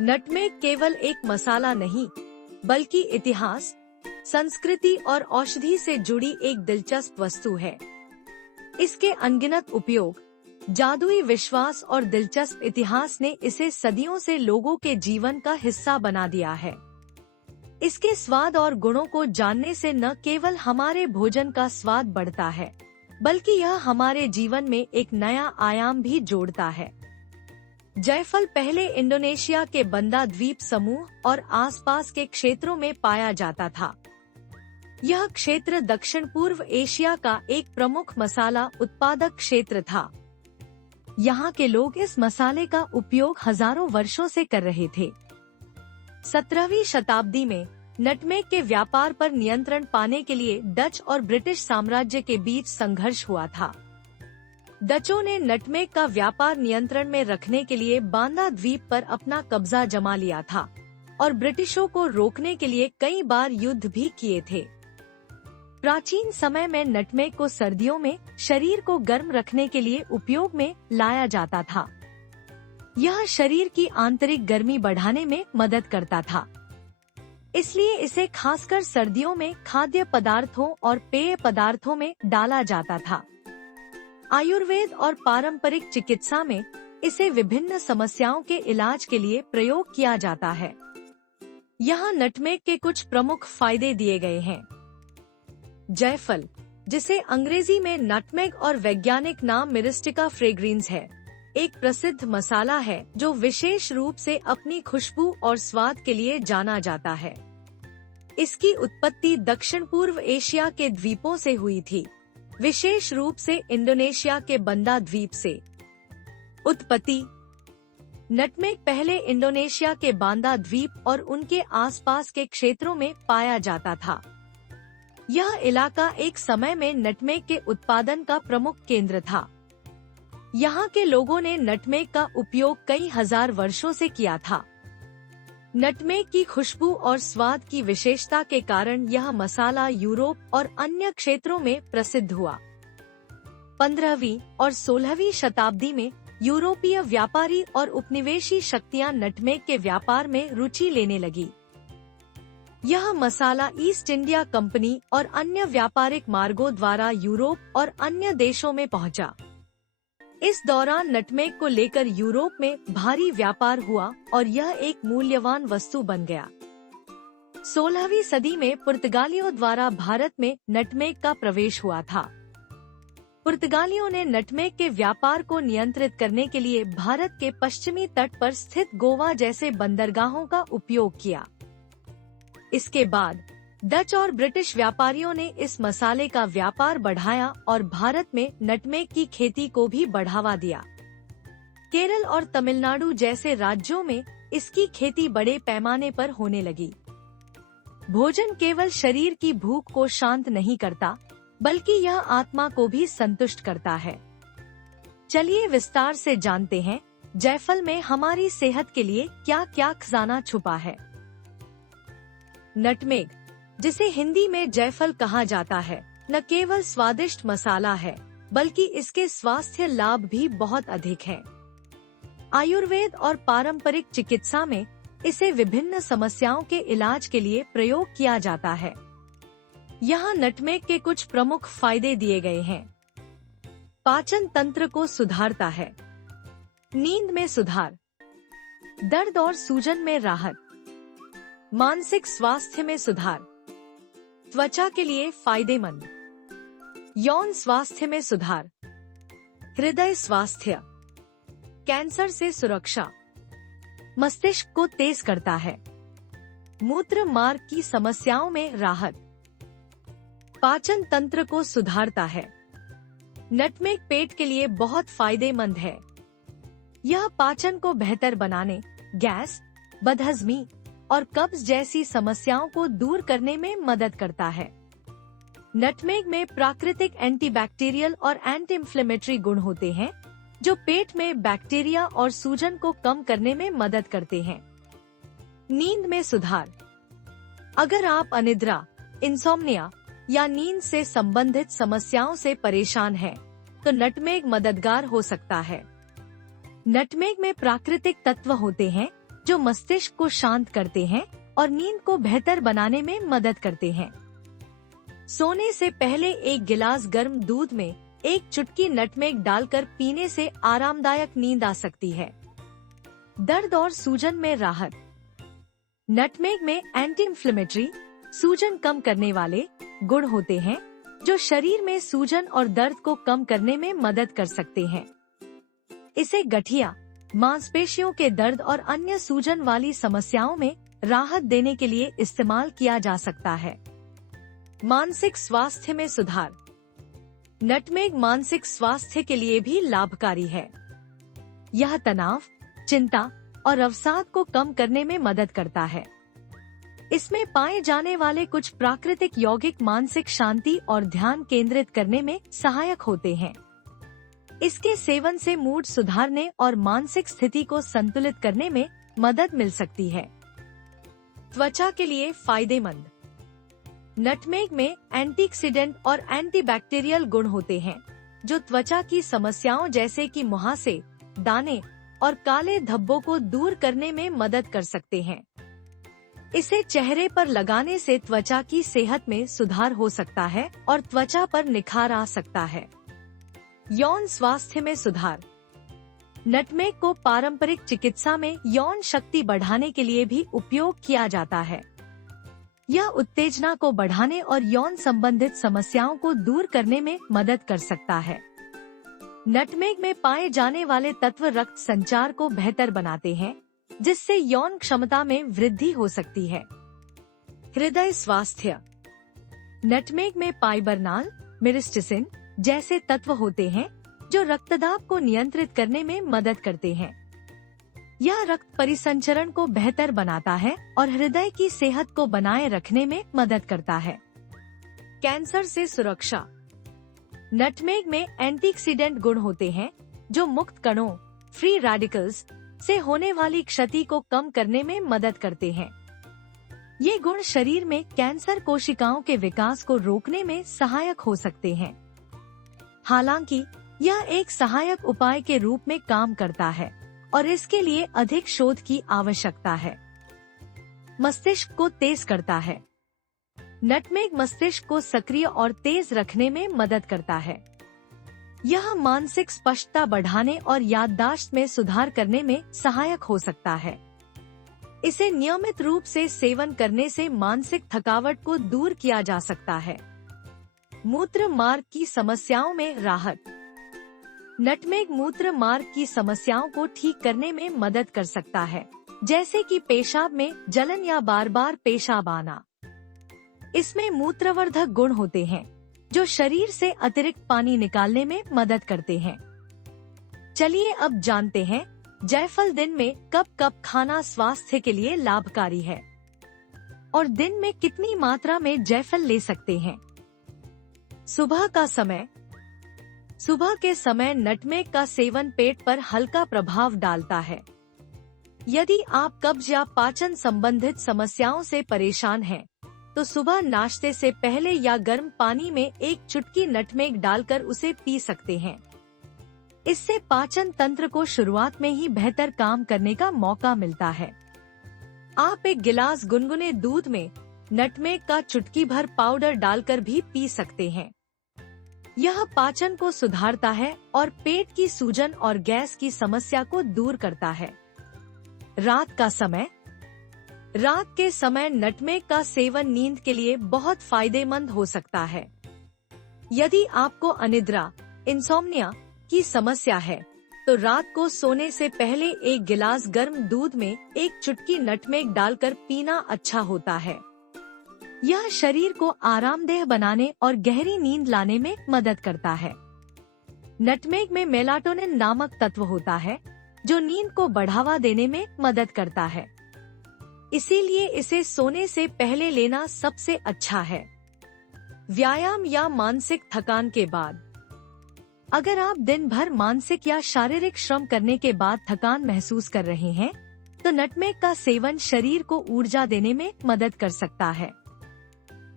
Nutmeg केवल एक मसाला नहीं, बल्कि इतिहास, संस्कृति और औषधि से जुड़ी एक दिलचस्प वस्तु है। इसके अनगिनत उपयोग, जादुई विश्वास और दिलचस्प इतिहास ने इसे सदियों से लोगों के जीवन का हिस्सा बना दिया है। इसके स्वाद और गुणों को जानने से न केवल हमारे भोजन का स्वाद बढ़ता है, बल्कि यह हमारे जीवन में एक नया आयाम भी जोड़ता है। जायफल पहले इंडोनेशिया के बंदा द्वीप समूह और आसपास के क्षेत्रों में पाया जाता था। यह क्षेत्र दक्षिण पूर्व एशिया का एक प्रमुख मसाला उत्पादक क्षेत्र था। यहाँ के लोग इस मसाले का उपयोग हजारों वर्षों से कर रहे थे। 17वीं शताब्दी में नटमेग के व्यापार पर नियंत्रण पाने के लिए डच और ब्रिटिश साम्राज्य के बीच संघर्ष हुआ था। डचों ने नटमेग का व्यापार नियंत्रण में रखने के लिए बांदा द्वीप पर अपना कब्जा जमा लिया था और ब्रिटिशों को रोकने के लिए कई बार युद्ध भी किए थे। प्राचीन समय में नटमेग को सर्दियों में शरीर को गर्म रखने के लिए उपयोग में लाया जाता था। यह शरीर की आंतरिक गर्मी बढ़ाने में मदद करता था, इसलिए इसे खासकर सर्दियों में खाद्य पदार्थों और पेय पदार्थों में डाला जाता था। आयुर्वेद और पारंपरिक चिकित्सा में इसे विभिन्न समस्याओं के इलाज के लिए प्रयोग किया जाता है। यहाँ नटमेग के कुछ प्रमुख फायदे दिए गए हैं। जायफल, जिसे अंग्रेजी में नटमेग और वैज्ञानिक नाम मिरिस्टिका फ्रेग्रेंस है, एक प्रसिद्ध मसाला है जो विशेष रूप से अपनी खुशबू और स्वाद के लिए जाना जाता है। इसकी उत्पत्ति दक्षिण पूर्व एशिया के द्वीपों से हुई थी, विशेष रूप से इंडोनेशिया के बंदा द्वीप से। उत्पत्ति: नटमेग पहले इंडोनेशिया के बांदा द्वीप और उनके आसपास के क्षेत्रों में पाया जाता था। यह इलाका एक समय में नटमेग के उत्पादन का प्रमुख केंद्र था। यहाँ के लोगों ने नटमेग का उपयोग कई हजार वर्षों से किया था। नटमेग की खुशबू और स्वाद की विशेषता के कारण यह मसाला यूरोप और अन्य क्षेत्रों में प्रसिद्ध हुआ। 15वीं और 16वीं शताब्दी में यूरोपीय व्यापारी और उपनिवेशी शक्तियां नटमेग के व्यापार में रुचि लेने लगी। यह मसाला ईस्ट इंडिया कंपनी और अन्य व्यापारिक मार्गों द्वारा यूरोप और अन्य देशों में पहुंचा। इस दौरान नटमेग को लेकर यूरोप में भारी व्यापार हुआ और यह एक मूल्यवान वस्तु बन गया। 16वीं सदी में पुर्तगालियों द्वारा भारत में नटमेग का प्रवेश हुआ था। पुर्तगालियों ने नटमेग के व्यापार को नियंत्रित करने के लिए भारत के पश्चिमी तट पर स्थित गोवा जैसे बंदरगाहों का उपयोग किया। इसके बाद डच और ब्रिटिश व्यापारियों ने इस मसाले का व्यापार बढ़ाया और भारत में नटमेग की खेती को भी बढ़ावा दिया। केरल और तमिलनाडु जैसे राज्यों में इसकी खेती बड़े पैमाने पर होने लगी। भोजन केवल शरीर की भूख को शांत नहीं करता, बल्कि यह आत्मा को भी संतुष्ट करता है। चलिए विस्तार से जानते हैं जायफल में हमारी सेहत के लिए क्या क्या खजाना छुपा है। नटमेग, जिसे हिंदी में जायफल कहा जाता है, न केवल स्वादिष्ट मसाला है, बल्कि इसके स्वास्थ्य लाभ भी बहुत अधिक हैं। आयुर्वेद और पारंपरिक चिकित्सा में इसे विभिन्न समस्याओं के इलाज के लिए प्रयोग किया जाता है। यहाँ नटमेग के कुछ प्रमुख फायदे दिए गए हैं। पाचन तंत्र को सुधारता है, नींद में सुधार, दर्द और सूजन में राहत, मानसिक स्वास्थ्य में सुधार, त्वचा के लिए फायदेमंद, यौन स्वास्थ्य में सुधार, हृदय स्वास्थ्य, कैंसर से सुरक्षा, मस्तिष्क को तेज करता है, मूत्र मार्ग की समस्याओं में राहत, पाचन तंत्र को सुधारता है। नटमेग पेट के लिए बहुत फायदेमंद है। यह पाचन को बेहतर बनाने, गैस, बदहजमी और कब्ज जैसी समस्याओं को दूर करने में मदद करता है। नटमेग में प्राकृतिक एंटीबैक्टीरियल और एंटी इंफ्लेमेटरी गुण होते हैं, जो पेट में बैक्टीरिया और सूजन को कम करने में मदद करते हैं। नींद में सुधार, अगर आप अनिद्रा, इंसोम्निया या नींद से संबंधित समस्याओं से परेशान हैं, तो नटमेग मददगार हो सकता है। नटमेग में प्राकृतिक तत्व होते हैं जो मस्तिष्क को शांत करते हैं और नींद को बेहतर बनाने में मदद करते हैं। सोने से पहले एक गिलास गर्म दूध में एक चुटकी नटमेग डालकर पीने से आरामदायक नींद आ सकती है। दर्द और सूजन में राहत। नटमेग में एंटी इंफ्लेमेटरी, सूजन कम करने वाले गुण होते हैं, जो शरीर में सूजन और दर्द को कम करने में मदद कर सकते हैं। इसे गठिया, मांसपेशियों के दर्द और अन्य सूजन वाली समस्याओं में राहत देने के लिए इस्तेमाल किया जा सकता है। मानसिक स्वास्थ्य में सुधार। नटमेग मानसिक स्वास्थ्य के लिए भी लाभकारी है। यह तनाव, चिंता और अवसाद को कम करने में मदद करता है। इसमें पाए जाने वाले कुछ प्राकृतिक यौगिक मानसिक शांति और ध्यान केंद्रित करने में सहायक होते हैं। इसके सेवन से मूड सुधारने और मानसिक स्थिति को संतुलित करने में मदद मिल सकती है। त्वचा के लिए फायदेमंद। नटमेग में एंटीऑक्सीडेंट और एंटीबैक्टीरियल गुण होते हैं, जो त्वचा की समस्याओं जैसे कि मुहासे, दाने और काले धब्बों को दूर करने में मदद कर सकते हैं। इसे चेहरे पर लगाने से त्वचा की सेहत में सुधार हो सकता है और त्वचा पर निखार आ सकता है। यौन स्वास्थ्य में सुधार। नटमेग को पारंपरिक चिकित्सा में यौन शक्ति बढ़ाने के लिए भी उपयोग किया जाता है। यह उत्तेजना को बढ़ाने और यौन संबंधित समस्याओं को दूर करने में मदद कर सकता है। नटमेग में पाए जाने वाले तत्व रक्त संचार को बेहतर बनाते हैं, जिससे यौन क्षमता में वृद्धि हो सकती है। हृदय स्वास्थ्य। नटमेग में पाइबरनाल, मिरिस्टिसिन जैसे तत्व होते हैं, जो रक्तदाब को नियंत्रित करने में मदद करते हैं। यह रक्त परिसंचरण को बेहतर बनाता है और हृदय की सेहत को बनाए रखने में मदद करता है। कैंसर से सुरक्षा। नटमेग में एंटीऑक्सीडेंट गुण होते हैं, जो मुक्त कणों, फ्री रेडिकल्स से होने वाली क्षति को कम करने में मदद करते हैं। ये गुण शरीर में कैंसर कोशिकाओं के विकास को रोकने में सहायक हो सकते हैं। हालांकि यह एक सहायक उपाय के रूप में काम करता है और इसके लिए अधिक शोध की आवश्यकता है। मस्तिष्क को तेज करता है। नटमेग मस्तिष्क को सक्रिय और तेज रखने में मदद करता है। यह मानसिक स्पष्टता बढ़ाने और याददाश्त में सुधार करने में सहायक हो सकता है। इसे नियमित रूप से सेवन करने से मानसिक थकावट को दूर किया जा सकता है। मूत्र मार्ग की समस्याओं में राहत। नटमेग मूत्र मार्ग की समस्याओं को ठीक करने में मदद कर सकता है, जैसे कि पेशाब में जलन या बार बार पेशाब आना। इसमें मूत्रवर्धक गुण होते हैं, जो शरीर से अतिरिक्त पानी निकालने में मदद करते हैं। चलिए अब जानते हैं जायफल दिन में कब कब खाना स्वास्थ्य के लिए लाभकारी है और दिन में कितनी मात्रा में जायफल ले सकते हैं। सुबह का समय। सुबह के समय नटमेग का सेवन पेट पर हल्का प्रभाव डालता है। यदि आप कब्ज या पाचन संबंधित समस्याओं से परेशान हैं, तो सुबह नाश्ते से पहले या गर्म पानी में एक चुटकी नटमेग डालकर उसे पी सकते हैं। इससे पाचन तंत्र को शुरुआत में ही बेहतर काम करने का मौका मिलता है। आप एक गिलास गुनगुने दूध में नटमेग का चुटकी भर पाउडर डालकर भी पी सकते हैं। यह पाचन को सुधारता है और पेट की सूजन और गैस की समस्या को दूर करता है। रात का समय। रात के समय नटमेग का सेवन नींद के लिए बहुत फायदेमंद हो सकता है। यदि आपको अनिद्रा, इंसोम्निया की समस्या है, तो रात को सोने से पहले एक गिलास गर्म दूध में एक चुटकी नटमेग डालकर पीना अच्छा होता है। यह शरीर को आरामदेह बनाने और गहरी नींद लाने में मदद करता है। नटमेग में मेलाटोनिन नामक तत्व होता है, जो नींद को बढ़ावा देने में मदद करता है। इसीलिए इसे सोने से पहले लेना सबसे अच्छा है। व्यायाम या मानसिक थकान के बाद। अगर आप दिन भर मानसिक या शारीरिक श्रम करने के बाद थकान महसूस कर रहे हैं, तो नटमेग का सेवन शरीर को ऊर्जा देने में मदद कर सकता है।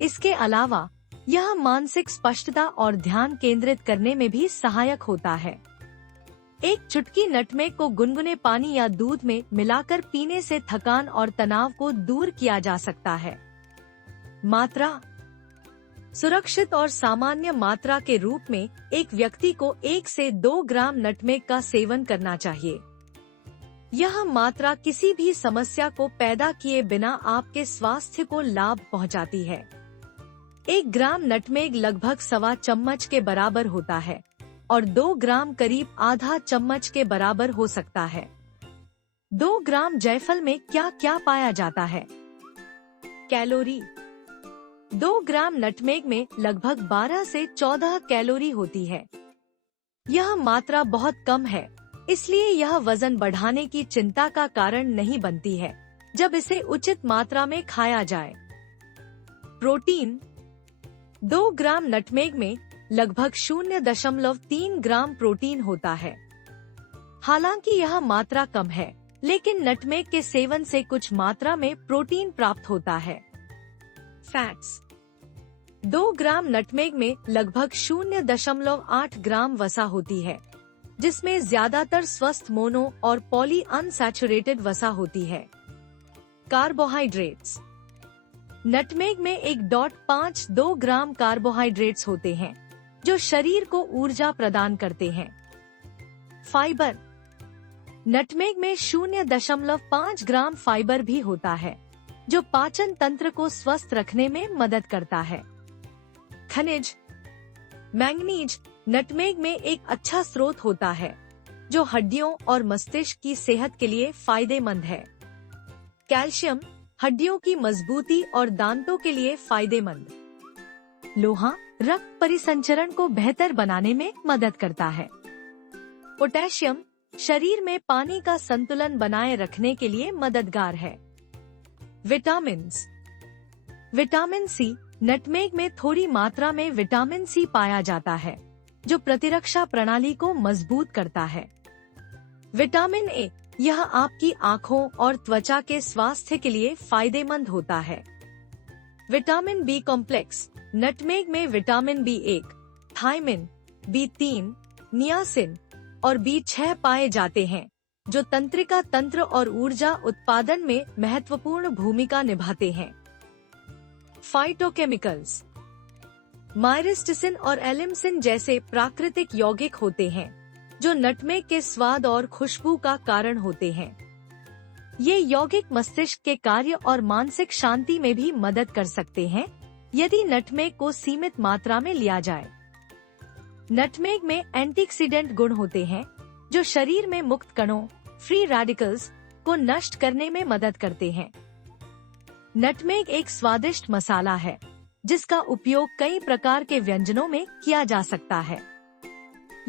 इसके अलावा यह मानसिक स्पष्टता और ध्यान केंद्रित करने में भी सहायक होता है। एक चुटकी नटमेग को गुनगुने पानी या दूध में मिलाकर पीने से थकान और तनाव को दूर किया जा सकता है। मात्रा। सुरक्षित और सामान्य मात्रा के रूप में एक व्यक्ति को 1 से 2 ग्राम नटमेग का सेवन करना चाहिए। यह मात्रा किसी भी समस्या को पैदा किए बिना आपके स्वास्थ्य को लाभ पहुंचाती है। 1 ग्राम नटमेग लगभग 1.25 चम्मच के बराबर होता है और 2 ग्राम करीब आधा चम्मच के बराबर हो सकता है। 2 ग्राम जायफल में क्या क्या पाया जाता है? कैलोरी। 2 ग्राम नटमेग में लगभग 12 से 14 कैलोरी होती है। यह मात्रा बहुत कम है, इसलिए यह वजन बढ़ाने की चिंता का कारण नहीं बनती है जब इसे उचित मात्रा में खाया जाए। प्रोटीन। 2 ग्राम नटमेग में लगभग 0.3 ग्राम प्रोटीन होता है। हालांकि यह मात्रा कम है, लेकिन नटमेग के सेवन से कुछ मात्रा में प्रोटीन प्राप्त होता है। फैट्स। 2 ग्राम नटमेग में लगभग 0.8 ग्राम वसा होती है, जिसमें ज्यादातर स्वस्थ मोनो और पॉली अनसैचुरेटेड वसा होती है। कार्बोहाइड्रेट्स। नटमेग में 1.52 ग्राम कार्बोहाइड्रेट्स होते हैं, जो शरीर को ऊर्जा प्रदान करते हैं। फाइबर। नटमेग में 0.5 ग्राम फाइबर भी होता है, जो पाचन तंत्र को स्वस्थ रखने में मदद करता है। खनिज। मैंगनीज नटमेग में एक अच्छा स्रोत होता है, जो हड्डियों और मस्तिष्क की सेहत के लिए फायदेमंद है। कैल्शियम हड्डियों की मजबूती और दांतों के लिए फायदेमंद। लोहा रक्त परिसंचरण को बेहतर बनाने में मदद करता है। पोटेशियम शरीर में पानी का संतुलन बनाए रखने के लिए मददगार है। विटामिन्स। विटामिन सी नटमेग में थोड़ी मात्रा में विटामिन सी पाया जाता है, जो प्रतिरक्षा प्रणाली को मजबूत करता है। विटामिन ए यह आपकी आँखों और त्वचा के स्वास्थ्य के लिए फायदेमंद होता है। विटामिन बी कॉम्प्लेक्स नटमेग में vitamin B1, thiamine, B3, niacin और B6 पाए जाते हैं, जो तंत्रिका तंत्र और ऊर्जा उत्पादन में महत्वपूर्ण भूमिका निभाते हैं। फाइटोकेमिकल्स। माइरिस्टिसिन और एलिम्सिन जैसे प्राकृतिक यौगिक होते हैं, जो नटमेग के स्वाद और खुशबू का कारण होते हैं। ये यौगिक मस्तिष्क के कार्य और मानसिक शांति में भी मदद कर सकते हैं, यदि नटमेग को सीमित मात्रा में लिया जाए। नटमेग में एंटीऑक्सीडेंट गुण होते हैं, जो शरीर में मुक्त कणों फ्री रेडिकल्स को नष्ट करने में मदद करते हैं। नटमेग एक स्वादिष्ट मसाला है, जिसका उपयोग कई प्रकार के व्यंजनों में किया जा सकता है।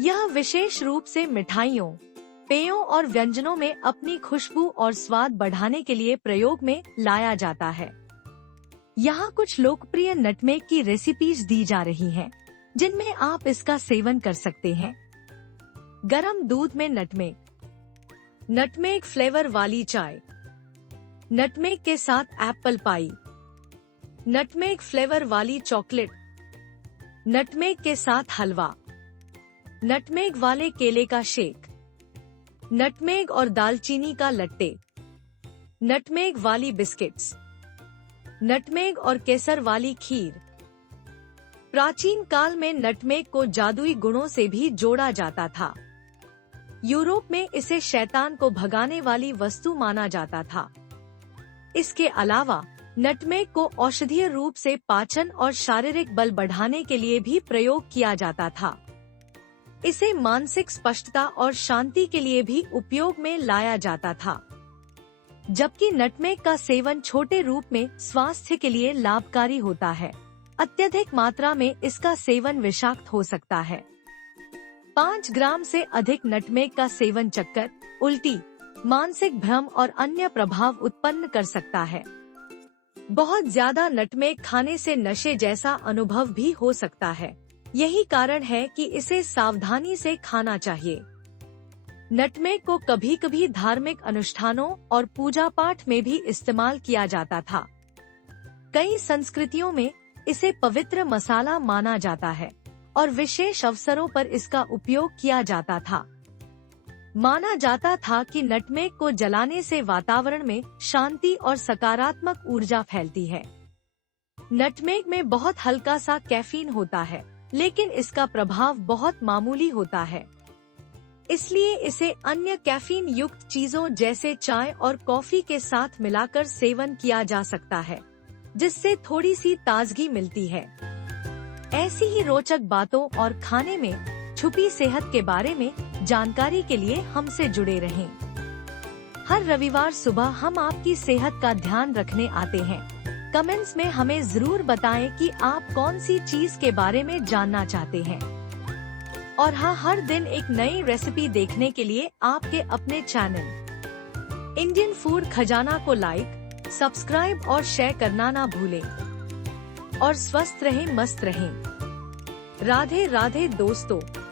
यह विशेष रूप से मिठाइयों, पेयों और व्यंजनों में अपनी खुशबू और स्वाद बढ़ाने के लिए प्रयोग में लाया जाता है। यहाँ कुछ लोकप्रिय नटमेग की रेसिपीज दी जा रही हैं, जिनमें आप इसका सेवन कर सकते हैं। गरम दूध में नटमेग। नटमेग फ्लेवर वाली चाय। नटमेग के साथ एप्पल पाई। नटमेग फ्लेवर वाली चॉकलेट। नटमेग के साथ हलवा। नटमेग वाले केले का शेक। नटमेग और दालचीनी का लट्टे। नटमेग वाली बिस्किट्स। नटमेग और केसर वाली खीर। प्राचीन काल में नटमेग को जादुई गुणों से भी जोड़ा जाता था। यूरोप में इसे शैतान को भगाने वाली वस्तु माना जाता था। इसके अलावा नटमेग को औषधीय रूप से पाचन और शारीरिक बल बढ़ाने के लिए भी प्रयोग किया जाता था। इसे मानसिक स्पष्टता और शांति के लिए भी उपयोग में लाया जाता था, जबकि नटमेग का सेवन छोटे रूप में स्वास्थ्य के लिए लाभकारी होता है। अत्यधिक मात्रा में इसका सेवन विषाक्त हो सकता है। 5 ग्राम से अधिक नटमेग का सेवन चक्कर, उल्टी, मानसिक भ्रम और अन्य प्रभाव उत्पन्न कर सकता है। बहुत ज्यादा नटमेग खाने से नशे जैसा अनुभव भी हो सकता है। यही कारण है कि इसे सावधानी से खाना चाहिए। नटमेग को कभी कभी धार्मिक अनुष्ठानों और पूजा पाठ में भी इस्तेमाल किया जाता था। कई संस्कृतियों में इसे पवित्र मसाला माना जाता है और विशेष अवसरों पर इसका उपयोग किया जाता था। माना जाता था कि नटमेग को जलाने से वातावरण में शांति और सकारात्मक ऊर्जा फैलती है। नटमेग में बहुत हल्का सा कैफीन होता है, लेकिन इसका प्रभाव बहुत मामूली होता है। इसलिए इसे अन्य कैफीन युक्त चीजों जैसे चाय और कॉफी के साथ मिलाकर सेवन किया जा सकता है, जिससे थोड़ी सी ताजगी मिलती है। ऐसी ही रोचक बातों और खाने में छुपी सेहत के बारे में जानकारी के लिए हमसे जुड़े रहें। हर रविवार सुबह हम आपकी सेहत का ध्यान रखने आते हैं। कमेंट्स में हमें जरूर बताएं कि आप कौन सी चीज के बारे में जानना चाहते हैं। और हाँ, हर दिन एक नई रेसिपी देखने के लिए आपके अपने चैनल इंडियन फूड खजाना को लाइक, सब्सक्राइब और शेयर करना ना भूलें। और स्वस्थ रहें, मस्त रहें। राधे राधे दोस्तों।